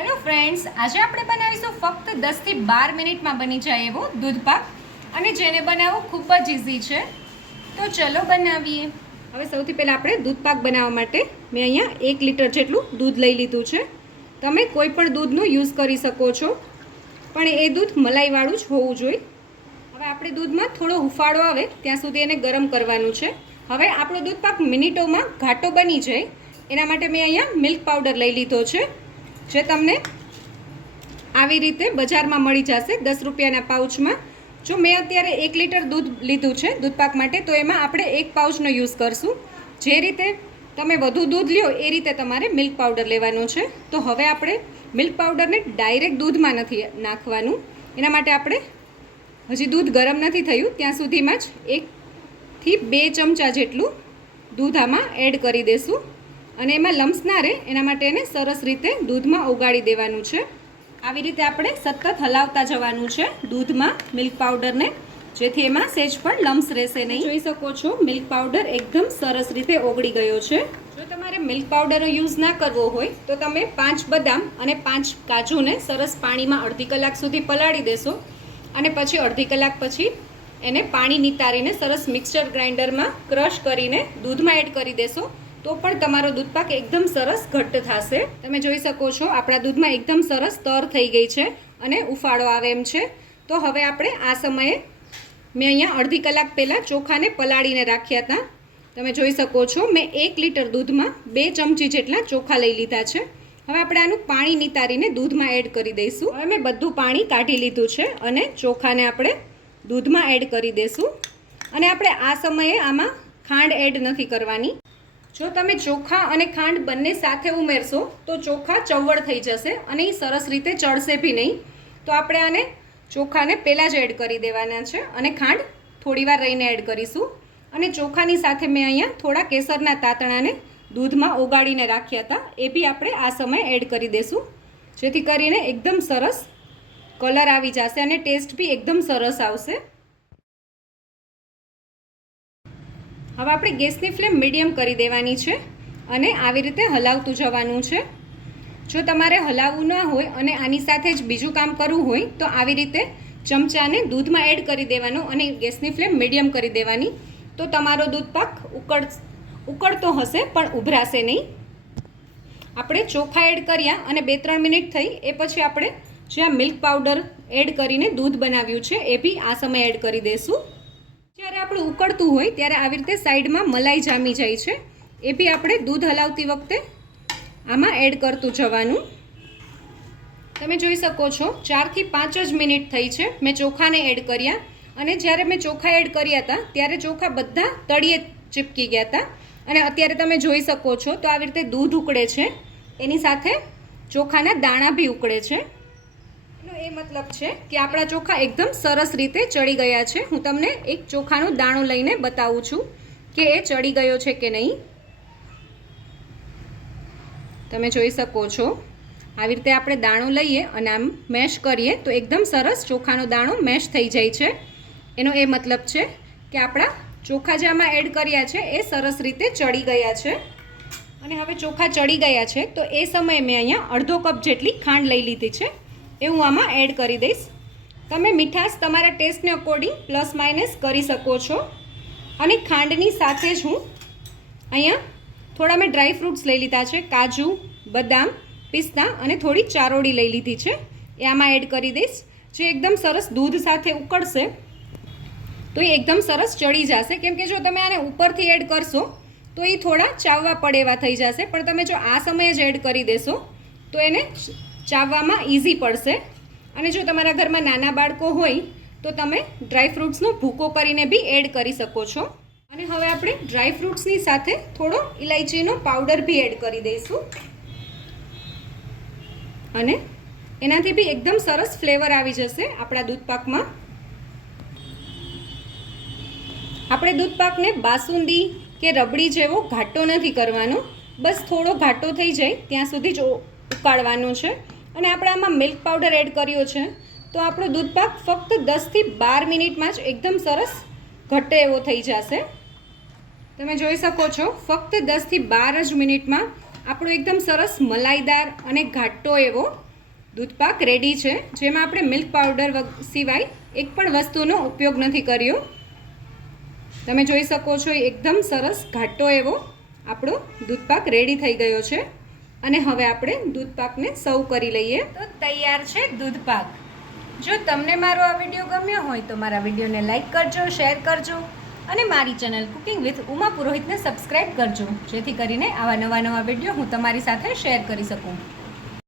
Hello friends, આજે આપણે બનાવીશું ફક્ત 10 થી 12 મિનિટમાં બની જાય એવો દૂધ પાક અને જેને બનાવવું ખૂબ જ ઇઝી છે. તો ચલો બનાવીએ. હવે સૌથી પહેલાં આપણે દૂધ પાક બનાવવા માટે મેં અહીંયા 1 લીટર જેટલું દૂધ લઈ લીધું છે. તમે કોઈ પણ દૂધનો યુઝ કરી શકો છો, પણ એ દૂધ મલાઈવાળું જ હોવું જોઈએ. હવે આપણે દૂધમાં થોડો હુંફાળો આવે ત્યાં સુધી એને ગરમ કરવાનું છે. હવે આપણો દૂધ પાક મિનિટોમાં ઘાટો બની જાય એના માટે મેં અહીંયા મિલ્ક પાવડર લઈ લીધો છે, જે તમને આવી રીતે બજારમાં મળી જશે 10 રૂપિયાના પાઉચમાં. જો મેં અત્યારે 1 લીટર દૂધ લીધું છે દૂધ પાક માટે, તો એમાં આપણે 1 પાઉચનો યુઝ કરશું. જે રીતે તમે વધુ દૂધ લ્યો એ રીતે તમારે મિલ્ક પાવડર લેવાનો છે. તો હવે આપણે મિલ્ક પાવડરને ડાયરેક્ટ દૂધમાં નથી નાખવાનું. એના માટે આપણે હજી દૂધ ગરમ નથી થયું ત્યાં સુધીમાં જ 1 થી 2 ચમચા જેટલું દૂધ આમાં એડ કરી દઈશું. અને એમાં લમ્સ ના રહે એના માટે એને સરસ રીતે દૂધમાં ઓગાળી દેવાનું છે. આવી રીતે આપણે સતત હલાવતા જવાનું છે દૂધમાં મિલ્ક પાવડરને, જેથી એમાં સહેજ પણ લમ્સ રહેશે નહીં. જોઈ શકો છો મિલ્ક પાવડર એકદમ સરસ રીતે ઓગળી ગયો છે. જો તમારે મિલ્ક પાવડરનો યુઝ ના કરવો હોય તો તમે 5 બદામ અને 5 કાજુને સરસ પાણીમાં અડધી કલાક સુધી પલાળી દેશો અને પછી અડધી કલાક પછી એને પાણી નિતારીને સરસ મિક્સર ગ્રાઇન્ડરમાં ક્રશ કરીને દૂધમાં એડ કરી દેશો, તો પણ તમારો દૂધ પાક એકદમ સરસ ઘટ્ટ થશે. તમે જોઈ શકો છો આપણા દૂધમાં એકદમ સરસ તર થઈ ગઈ છે અને ઉફાળો આવે એમ છે. તો હવે આપણે આ સમયે મેં અહીંયા અડધી કલાક પહેલાં ચોખાને પલાળીને રાખ્યા હતા. તમે જોઈ શકો છો મેં 1 લીટર દૂધમાં 2 ચમચી જેટલા ચોખા લઈ લીધા છે. હવે આપણે આનું પાણી નિતારીને દૂધમાં એડ કરી દઈશું. હવે મેં બધું પાણી કાઢી લીધું છે અને ચોખાને આપણે દૂધમાં એડ કરી દઈશું. અને આપણે આ સમયે આમાં ખાંડ એડ નથી કરવાની. જો તમે ચોખા અને ખાંડ બંને સાથે ઉમેરશો તો ચોખા ચવડ થઈ જશે અને એ સરસ રીતે ચડશે બી નહીં. તો આપણે આને ચોખાને પહેલાં જ એડ કરી દેવાના છે અને ખાંડ થોડીવાર રહીને એડ કરીશું. અને ચોખાની સાથે મેં અહીંયા થોડા કેસરના તાતણાને દૂધમાં ઓગાળીને રાખ્યા હતા, એ બી આપણે આ સમયે એડ કરી દઈશું, જેથી કરીને એકદમ સરસ કલર આવી જશે અને ટેસ્ટ બી એકદમ સરસ આવશે. હવે આપણે ગેસની ફ્લેમ મીડિયમ કરી દેવાની છે અને આવી રીતે હલાવતું જવાનું છે. જો તમારે હલાવવું ના હોય અને આની સાથે જ બીજું કામ કરવું હોય તો આવી રીતે ચમચાને દૂધમાં એડ કરી દેવાનો અને ગેસની ફ્લેમ મીડિયમ કરી દેવાની. તો તમારો દૂધ પાક ઉકળતો હશે પણ ઉભરાશે નહીં. આપણે ચોખા એડ કર્યા અને 2-3 મિનિટ થઈ એ પછી આપણે જ્યાં મિલ્ક પાવડર એડ કરીને દૂધ બનાવ્યું છે એ બી આ સમયે એડ કરી દઈશું. જ્યારે આપણું ઉકળતું હોય ત્યારે આવી રીતે સાઈડમાં મલાઈ જામી જાય છે, એ બી આપણે દૂધ હલાવતી વખતે આમાં એડ કરતું જવાનું. તમે જોઈ શકો છો 4 થી 5 જ મિનિટ થઈ છે મેં ચોખાને એડ કર્યા, અને જ્યારે મેં ચોખા એડ કર્યા હતા ત્યારે ચોખા બધા તળિયે ચીપકી ગયા હતા. અને અત્યારે તમે જોઈ શકો છો તો આવી રીતે દૂધ ઉકળે છે, એની સાથે ચોખાના દાણા બી ઉકળે છે. એનો એ મતલબ છે કે આપણા ચોખા એકદમ સરસ રીતે ચડી ગયા છે. હું તમને એક ચોખાનો દાણો લઈને બતાવું છું કે એ ચડી ગયો છે કે નહીં. તમે જોઈ શકો છો આવી રીતે આપણે દાણો લઈએ અને આમ મેશ કરીએ તો એકદમ સરસ ચોખાનો દાણો મેશ થઈ જાય છે. એનો એ મતલબ છે કે આપણા ચોખા જે આમાં એડ કર્યા છે એ સરસ રીતે ચડી ગયા છે. અને હવે ચોખા ચડી ગયા છે તો એ સમયે મેં અહીંયા અડધો કપ જેટલી ખાંડ લઈ લીધી છે, એ હું આમાં એડ કરી દઈશ. તમે મીઠાશ તમારા ટેસ્ટને અકોર્ડિંગ પ્લસ માઇનસ કરી શકો છો. અને ખાંડની સાથે જ હું અહીંયા થોડા મેં ડ્રાય ફ્રૂટ્સ લઈ લીધા છે, કાજુ, બદામ, પિસ્તા અને થોડી ચારોળી લઈ લીધી છે, એ આમાં એડ કરી દઈશ. જે એકદમ સરસ દૂધ સાથે ઉકળશે તો એ એકદમ સરસ ચડી જશે. કેમ કે જો તમે આને ઉપરથી એડ કરશો તો એ થોડા ચાવવા પડે એવા થઈ જશે, પણ તમે જો આ સમયે જ એડ કરી દેશો તો એને ચાવવામાં ઇઝી પડશે. અને જો તમારા ઘરમાં નાના બાળકો હોય તો તમે ડ્રાય ફ્રૂટ્સનો ભૂકો કરીને બી એડ કરી શકો છો. અને હવે આપણે ડ્રાય ફ્રૂટ્સની સાથે થોડો ઇલાયચીનો પાવડર બી એડ કરી દઈશું, અને એનાથી બી એકદમ સરસ ફ્લેવર આવી જશે આપણા દૂધ પાકમાં. આપણે દૂધ પાકને બાસુંદી કે રબડી જેવો ઘાટો નથી કરવાનો, બસ થોડો ઘાટો થઈ જાય ત્યાં સુધી જ ઉકાળવાનું છે. અને આપણે આમાં મિલ્ક પાવડર એડ કર્યો છે તો આપણો દૂધ પાક ફક્ત 10 થી 12 મિનિટમાં જ એકદમ સરસ ઘટ્ટ એવો થઈ જશે. તમે જોઈ શકો છો ફક્ત 10 થી 12 જ મિનિટમાં આપણો એકદમ સરસ મલાઈદાર અને ઘાટો એવો દૂધપાક રેડી છે, જેમાં આપણે મિલ્ક પાવડર સિવાય એક પણ વસ્તુનો ઉપયોગ નથી કર્યો. તમે જોઈ શકો છો એકદમ સરસ ઘાટો એવો આપણો દૂધપાક રેડી થઈ ગયો છે. અને હવે આપણે દૂધપાકને સર્વ કરી લઈએ. તો તૈયાર છે દૂધપાક. જો તમને મારો આ વિડીયો ગમ્યો હોય તો મારા વિડીયોને લાઈક કરજો, શેર કરજો અને મારી ચેનલ કુકિંગ વિથ ઉમા પુરોહિતને સબસ્ક્રાઈબ કરજો, જેથી કરીને આવા નવા વિડીયો હું તમારી સાથે શેર કરી શકું.